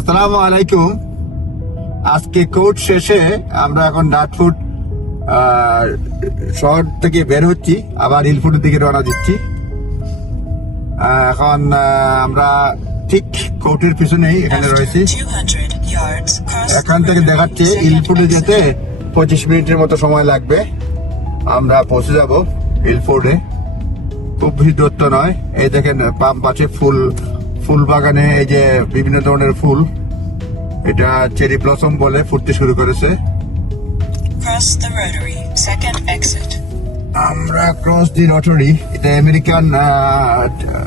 আসসালামু আলাইকুম। আজকে কোর্ট শেষে আমরা এখন ডাটফুট শহর থেকে বের হচ্ছি, আবার ইলফুটের দিকে রওনা দিচ্ছি। এখন আমরা ঠিক কোর্টের পিছনেই এখানে রয়েছি। এখান থেকে দেখাচ্ছে ইলফুটে যেতে 25 মিনিটের মতো সময় লাগবে। আমরা পৌঁছে যাব ইলফুটে, খুব বেশি দূরত্ব নয়। এই দেখেন পাম্প আছে, ফুল বাগানে এই যে বিভিন্ন ধরনের ফুল, এটা চেরি ব্লসম বলে, ফুটতে শুরু করেছে। আমরা ক্রস দি রটারি, এটা আমেরিকান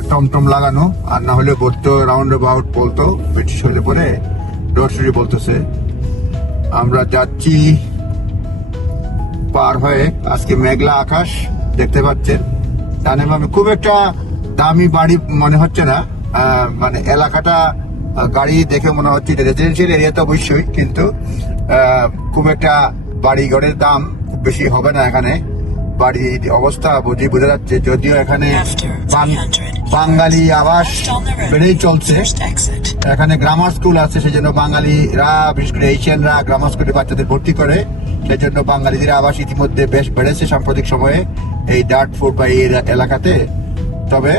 টমটম লাগানো, আর না হলে বলতো রাউন্ড অ্যাবাউট বলতো, ব্রিটিশ হলে পরে রটারি বলতেছে। আমরা যাচ্ছি পার হয়ে। আজকে মেঘলা আকাশ দেখতে পাচ্ছেন। জানেন আমি খুব একটা দামি বাড়ি মনে হচ্ছে না, মানে এলাকাটা গাড়ি দেখে মনে হচ্ছে রেসিডেন্সিয়াল এরিয়া তো অবশ্যই, কিন্তু খুব একটা বাড়ি ঘরের দাম খুব বেশি হবে না এখানে। বাড়ির অবস্থা বোঝা যাচ্ছে, যদিও এখানে বাঙালি আবাস বেড়েই চলছে। এখানে গ্রামার স্কুল আছে, সেই জন্য বাঙালিরা বিশেষ করে এশিয়ানরা গ্রামার স্কুলে বাচ্চাদের ভর্তি করে, সেই জন্য বাঙালিদের আবাস ইতিমধ্যে বেশ বেড়েছে সাম্প্রতিক সময়ে এই ডাটফুট বা এই এলাকাতে। তবে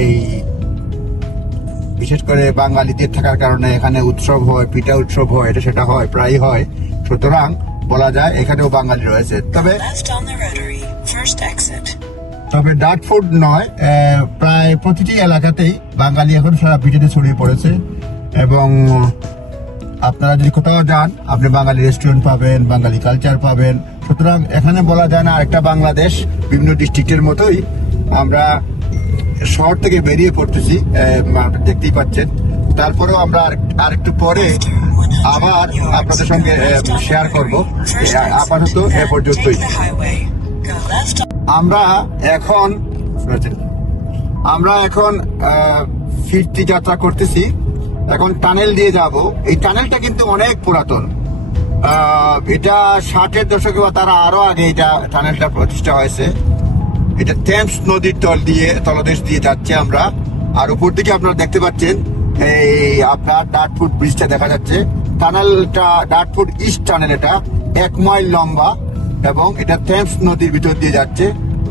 এই বিশেষ করে বাঙালিদের থাকার কারণে এখানে উৎসব হয়, পিঠা উৎসব হয়, এটা সেটা হয়, প্রায় হয়। সুতরাং বলা যায় এখানেও বাঙালি রয়েছে। তবে ডাটফুট নয়, প্রায় প্রতিটি এলাকাতেই বাঙালি এখন সারা ব্রিটেনে ছড়িয়ে পড়েছে। এবং আপনারা যদি কোথাও যান, আপনি বাঙালি রেস্টুরেন্ট পাবেন, বাঙালি কালচার পাবেন। সুতরাং এখানে বলা যায় না আরেকটা বাংলাদেশ। বিভিন্ন ডিস্ট্রিক্টের মতোই আমরা শহর থেকে বেরিয়ে পড়তেছি, দেখতেই পাচ্ছেন। তারপরেও আমরা আরেকটু পরে আবার আপনাদের সঙ্গে শেয়ার করব। আপাতত এ পর্যন্তই। আমরা এখন ফিরতি যাত্রা করতেছি। এখন টানেল দিয়ে যাব। এই টানেলটা কিন্তু অনেক পুরাতন, এটা 60-এর দশকে বা তার আরো আগে এটা টানেলটা প্রতিষ্ঠা হয়েছে। এটা টেমস নদীর তলদেশ দিয়ে যাচ্ছে আমরা। আর উপর দিকে আপনারা দেখতে পাচ্ছেন এই আপনার ডাটফুট ব্রিজটা দেখা যাচ্ছে। টানেলটা ডাটফুট ইস্ট টানেল, এটা 1 মাইল লম্বা এবং এটা টেমস নদীর ভিতর দিয়ে যাচ্ছে।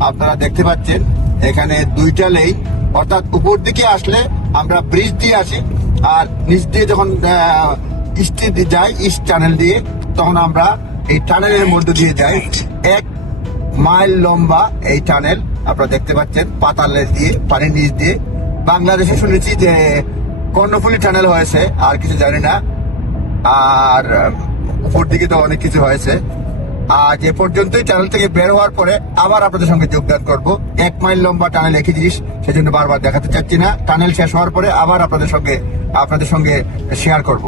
আপনারা দেখতে পাচ্ছেন এখানে 2টা লেন, অর্থাৎ উপর দিকে আসলে আমরা ব্রিজ দিয়ে আসি, আর নিচ দিয়ে যখন ইস্টে যাই ইস্ট টানেল দিয়ে, তখন আমরা এই টানেলের মধ্যে দিয়ে যাই। 1 মাইল লম্বা এই টানেল আপনারা দেখতে পাচ্ছেন, পাতালের দিয়ে, পানির নিচ দিয়ে। বাংলাদেশে শুনেছি যে কর্ণফুলী টানেল হয়েছে, আর কিছু জানি না। আর উপর দিকে তো অনেক কিছু হয়েছে। আজ এ পর্যন্তই। টানেল থেকে বের হওয়ার পরে আবার আপনাদের সঙ্গে যোগদান করব। 1 মাইল লম্বা টানেল একই জিনিস, সেজন্য বারবার দেখাতে চাচ্ছি না। টানেল শেষ হওয়ার পরে আবার আপনাদের সঙ্গে শেয়ার করব।